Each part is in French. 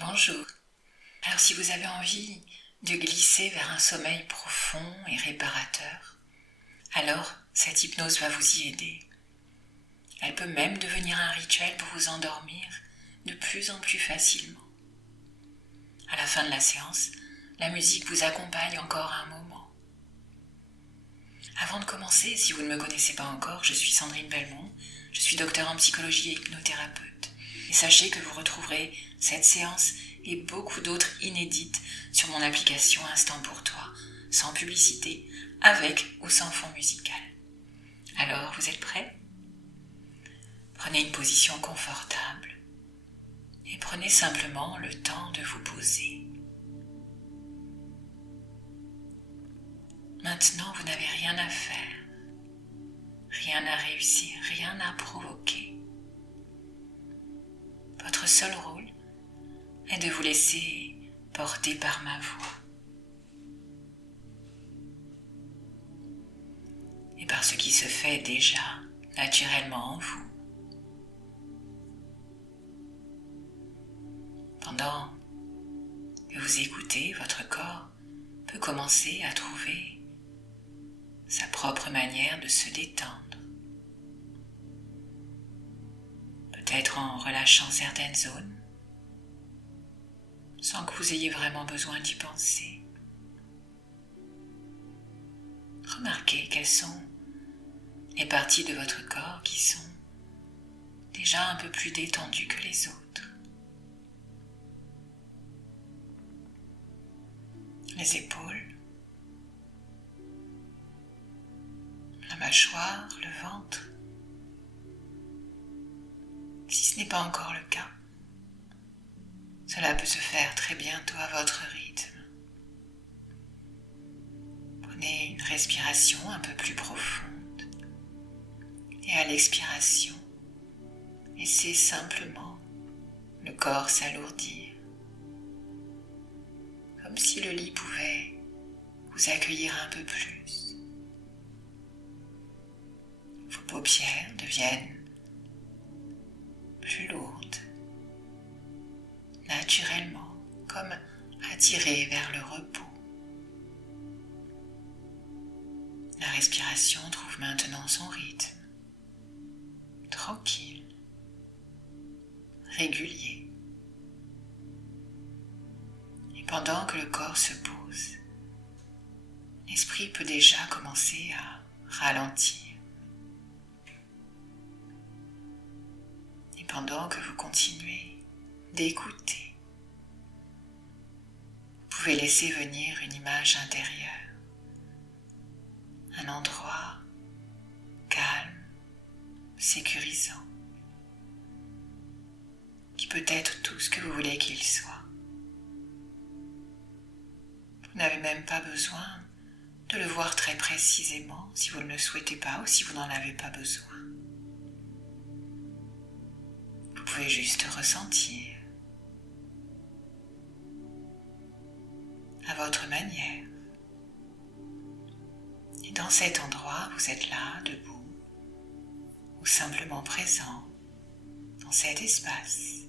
Bonjour. Alors si vous avez envie de glisser vers un sommeil profond et réparateur, alors cette hypnose va vous y aider. Elle peut même devenir un rituel pour vous endormir de plus en plus facilement. À la fin de la séance, la musique vous accompagne encore un moment. Avant de commencer, si vous ne me connaissez pas encore, je suis Sandrine Belmont, je suis docteur en psychologie et hypnothérapeute. Et sachez que vous retrouverez cette séance et beaucoup d'autres inédites sur mon application Instant pour toi, sans publicité, avec ou sans fond musical. Alors, vous êtes prêts ? Prenez une position confortable et prenez simplement le temps de vous poser. Maintenant, vous n'avez rien à faire, rien à réussir, rien à provoquer. Votre seul rôle est de vous laisser porter par ma voix et par ce qui se fait déjà naturellement en vous. Pendant que vous écoutez, votre corps peut commencer à trouver sa propre manière de se détendre. Peut-être en relâchant certaines zones, sans que vous ayez vraiment besoin d'y penser. Remarquez quelles sont les parties de votre corps qui sont déjà un peu plus détendues que les autres. Les épaules, la mâchoire, le ventre. Si ce n'est pas encore le cas, cela peut se faire très bientôt à votre rythme. Prenez une respiration un peu plus profonde et à l'expiration, laissez simplement le corps s'alourdir, comme si le lit pouvait vous accueillir un peu plus. Vos paupières deviennent plus lourdes, naturellement, comme attirées vers le repos. La respiration trouve maintenant son rythme, tranquille, régulier. Et pendant que le corps se pose, l'esprit peut déjà commencer à ralentir. Et pendant que vous continuez d'écouter, vous pouvez laisser venir une image intérieure, un endroit calme, sécurisant, qui peut être tout ce que vous voulez qu'il soit. Vous n'avez même pas besoin de le voir très précisément si vous ne le souhaitez pas ou si vous n'en avez pas besoin. Vous pouvez juste ressentir à votre manière. Et dans cet endroit, vous êtes là, debout, ou simplement présent dans cet espace.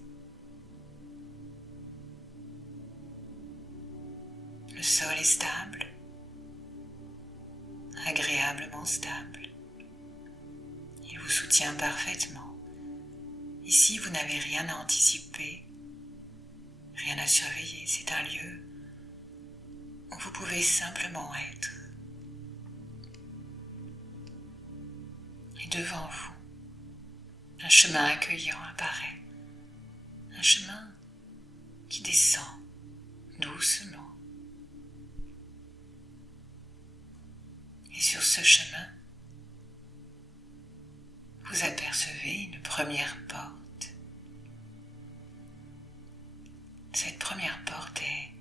Le sol est stable, agréablement stable. Il vous soutient parfaitement. Ici, vous n'avez rien à anticiper, rien à surveiller. C'est un lieu où vous pouvez simplement être. Et devant vous, un chemin accueillant apparaît. Un chemin qui descend doucement. Et sur ce chemin, vous apercevez une première porte. Cette première porte est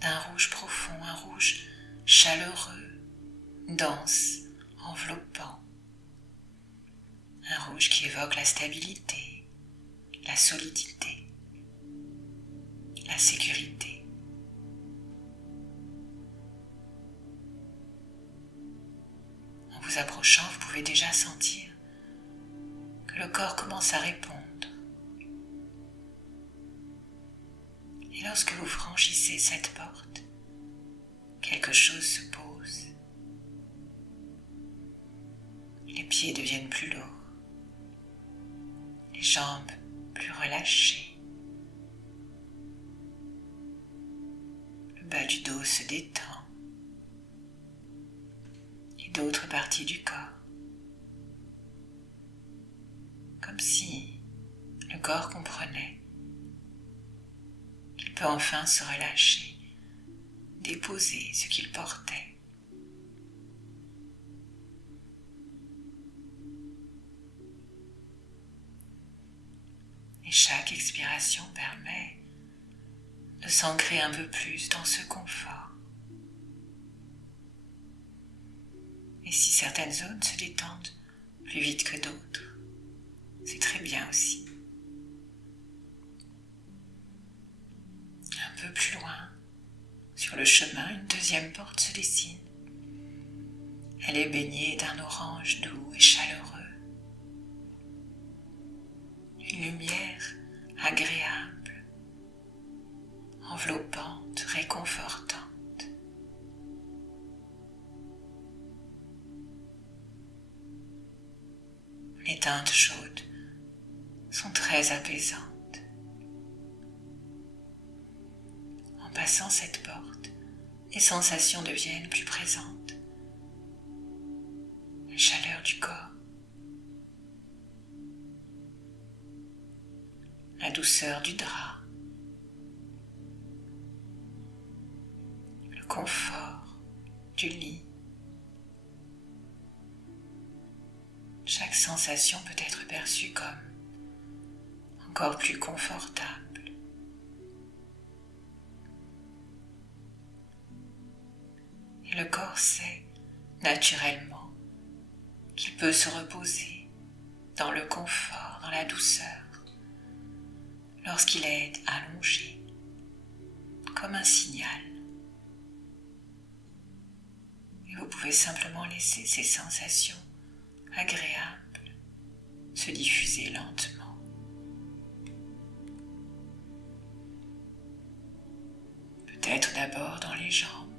d'un rouge profond, un rouge chaleureux, dense, enveloppant. Un rouge qui évoque la stabilité, la solidité, la sécurité. En vous approchant, vous pouvez déjà sentir que le corps commence à répondre. Et lorsque vous franchissez cette porte, quelque chose se pose. Les pieds deviennent plus lourds, les jambes plus relâchées. Le bas du dos se détend et d'autres parties du corps. Comme si le corps comprenait qu'il peut enfin se relâcher, déposer ce qu'il portait. Et chaque expiration permet de s'ancrer un peu plus dans ce confort. Et si certaines zones se détendent plus vite que d'autres, c'est très bien aussi. Un peu plus loin, sur le chemin, une deuxième porte se dessine. Elle est baignée d'un orange doux et chaleureux. Une lumière agréable, enveloppante, réconfortante. Les teintes chaudes sont très apaisantes. En passant cette porte, les sensations deviennent plus présentes. La chaleur du corps, la douceur du drap, le confort du lit. Chaque sensation peut être perçue comme encore plus confortable. Et le corps sait naturellement qu'il peut se reposer dans le confort, dans la douceur, lorsqu'il est allongé, comme un signal. Et vous pouvez simplement laisser ces sensations agréables se diffuser lentement. Peut-être d'abord dans les jambes,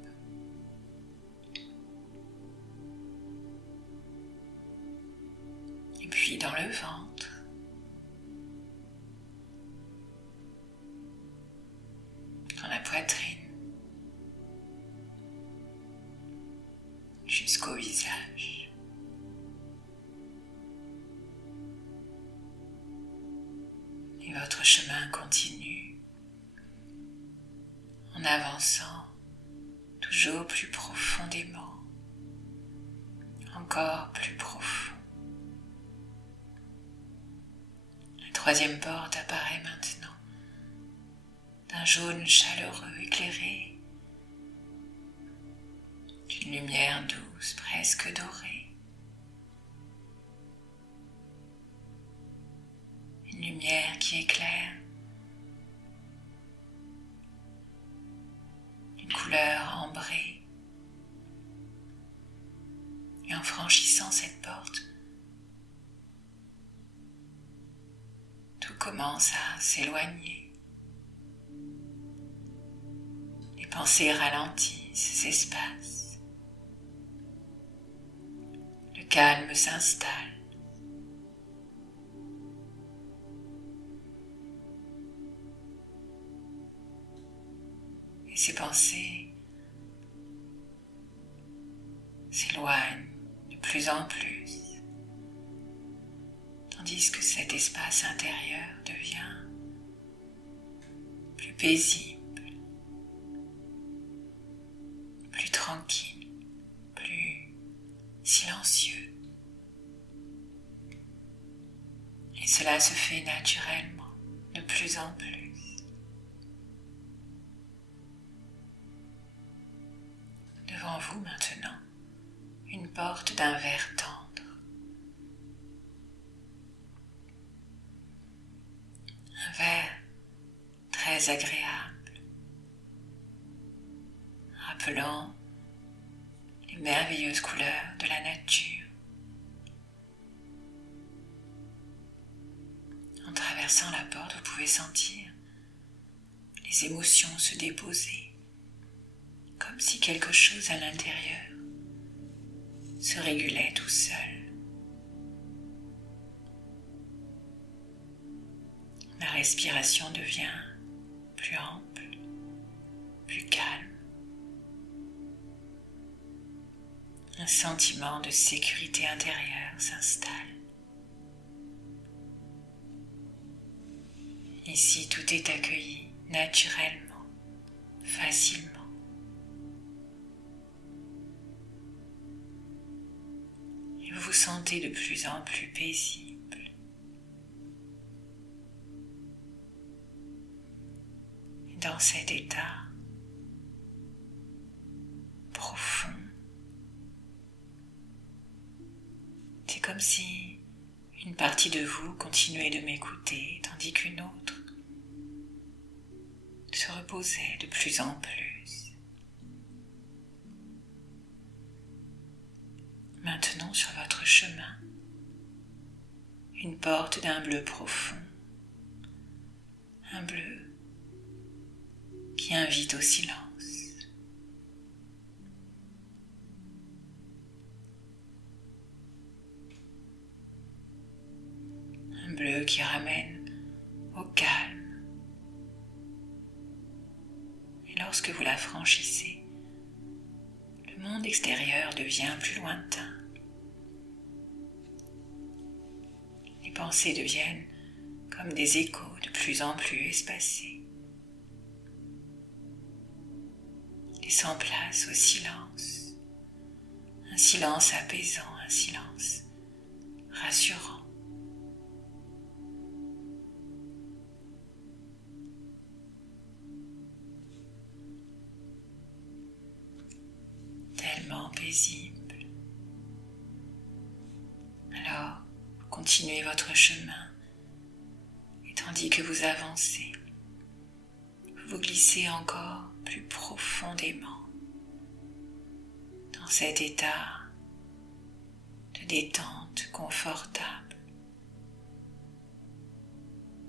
et puis dans le ventre, dans la poitrine, jusqu'au visage. Et votre chemin continue en avançant toujours plus profondément, encore plus profond. La troisième porte apparaît maintenant, d'un jaune chaleureux éclairé, d'une lumière douce, presque dorée. Une lumière qui éclaire d'une couleur ambrée. Et en franchissant cette porte, tout commence à s'éloigner. Les pensées ralentissent, s'espacent. Le calme s'installe. Et ces pensées s'éloignent de plus en plus, tandis que cet espace intérieur devient plus paisible, plus tranquille, plus silencieux. Et cela se fait naturellement, de plus en plus. Devant vous maintenant, une porte d'un vert tendre. Un vert très agréable, rappelant les merveilleuses couleurs de la nature. En traversant la porte, vous pouvez sentir les les émotions se déposer, comme si quelque chose à l'intérieur se régulait tout seul. La respiration devient plus ample, plus calme. Un sentiment de sécurité intérieure s'installe. Ici, tout est accueilli naturellement, facilement. Et vous vous sentez de plus en plus paisible. Et dans cet état profond, c'est comme si une partie de vous continuait de m'écouter tandis qu'une autre se reposait de plus en plus. Maintenant, sur votre chemin, une porte d'un bleu profond, un bleu qui invite au silence. Un bleu qui ramène au calme. Et lorsque vous la franchissez, le monde extérieur devient plus lointain. Les pensées deviennent comme des échos de plus en plus espacés, laissant place au silence, un silence apaisant, un silence rassurant. Tellement paisible. Alors, vous continuez votre chemin et tandis que vous avancez, vous vous glissez encore plus profondément dans cet état de détente confortable.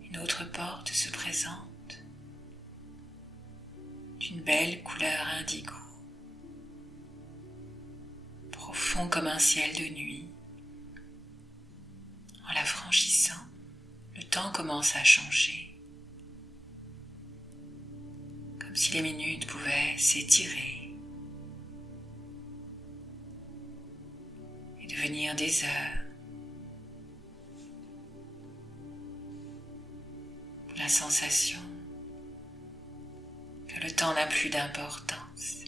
Une autre porte se présente d'une belle couleur indigo, profond comme un ciel de nuit. En la franchissant, le temps commence à changer, comme si les minutes pouvaient s'étirer et devenir des heures. La sensation que le temps n'a plus d'importance,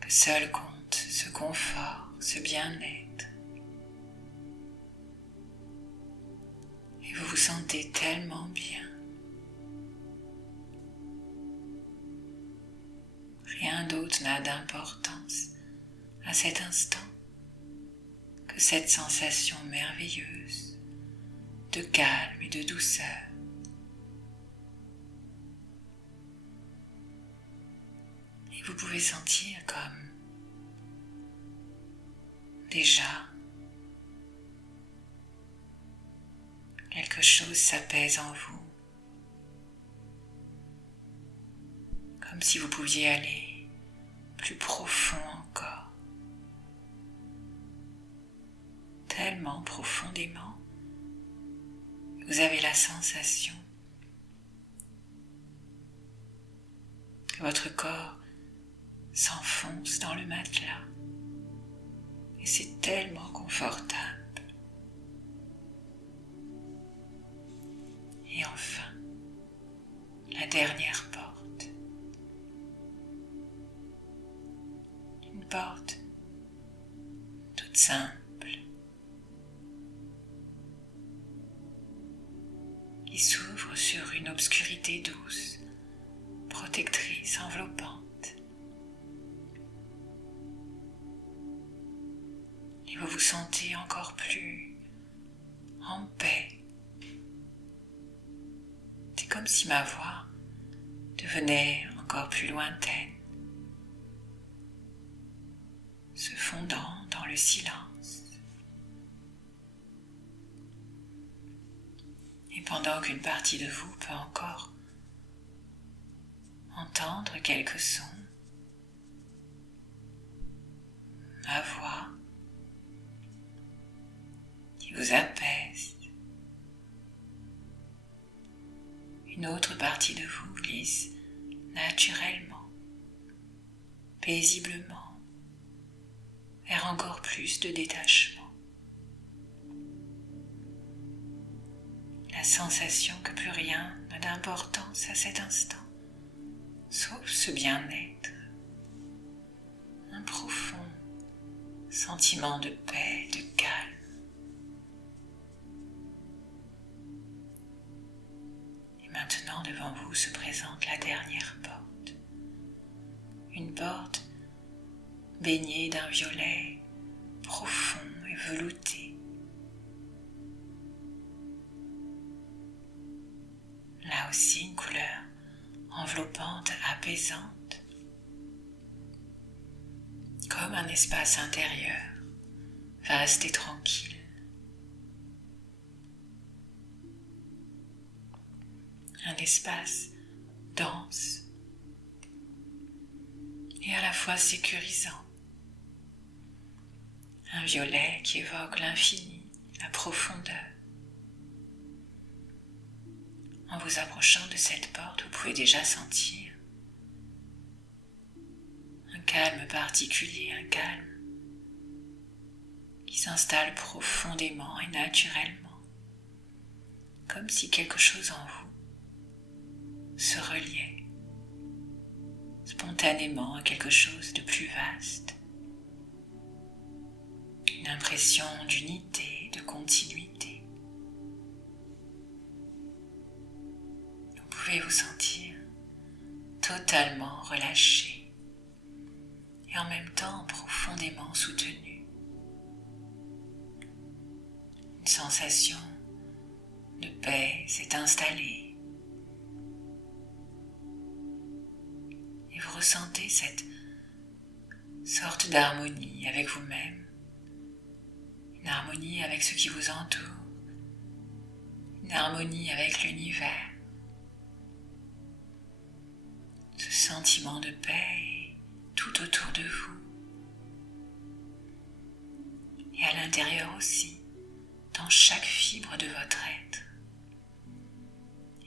que seul compte ce confort, ce bien-être. Et vous vous sentez tellement bien. Rien d'autre n'a d'importance à cet instant que cette sensation merveilleuse de calme et de douceur. Et vous pouvez sentir comme déjà quelque chose s'apaise en vous, comme si vous pouviez aller plus profond encore, tellement profondément. Vous avez la sensation que votre corps s'enfonce dans le matelas et c'est tellement confortable. Et enfin, la dernière porte. Une porte toute simple qui s'ouvre sur une obscurité douce, protectrice, enveloppante. Et vous vous sentez encore plus en paix. C'est comme si ma voix devenait encore plus lointaine, se fondant dans le silence. Et pendant qu'une partie de vous peut encore entendre quelques sons, ma voix qui vous apaise. Une autre partie de vous glisse naturellement, paisiblement, vers encore plus de détachement. La sensation que plus rien n'a d'importance à cet instant, sauf ce bien-être. Un profond sentiment de paix, de calme. Et maintenant, devant vous se présente la dernière porte. Une porte baignée d'un violet profond et velouté. Là aussi, une couleur enveloppante, apaisante, comme un espace intérieur, vaste et tranquille. Un espace dense et à la fois sécurisant. Un violet qui évoque l'infini, la profondeur. En vous approchant de cette porte, vous pouvez déjà sentir un calme particulier, un calme qui s'installe profondément et naturellement, comme si quelque chose en vous se reliait spontanément à quelque chose de plus vaste. Une impression d'unité, de continuité. Vous pouvez vous sentir totalement relâché et en même temps profondément soutenu. Une sensation de paix s'est installée et vous ressentez cette sorte d'harmonie avec vous-même, une harmonie avec ce qui vous entoure, une harmonie avec l'univers. Ce sentiment de paix est tout autour de vous et à l'intérieur aussi, dans chaque fibre de votre être.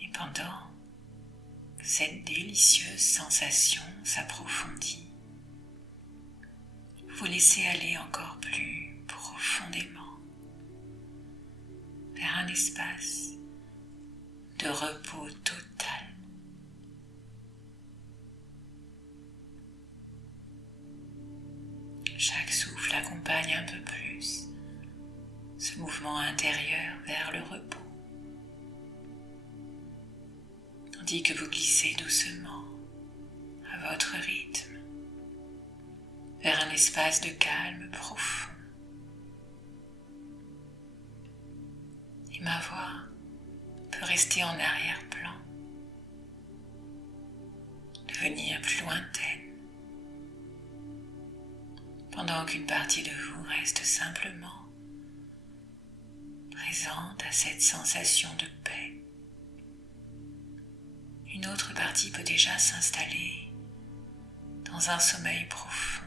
Et pendant que cette délicieuse sensation s'approfondit, vous laissez aller encore plus profondément vers un espace de repos total. Chaque souffle accompagne un peu plus ce mouvement intérieur vers le repos, tandis que vous glissez doucement à votre rythme vers un espace de calme profond. Et ma voix peut rester en arrière-plan, devenir plus lointaine, pendant qu'une partie de vous reste simplement présente à cette sensation de paix. Une autre partie peut déjà s'installer dans un sommeil profond,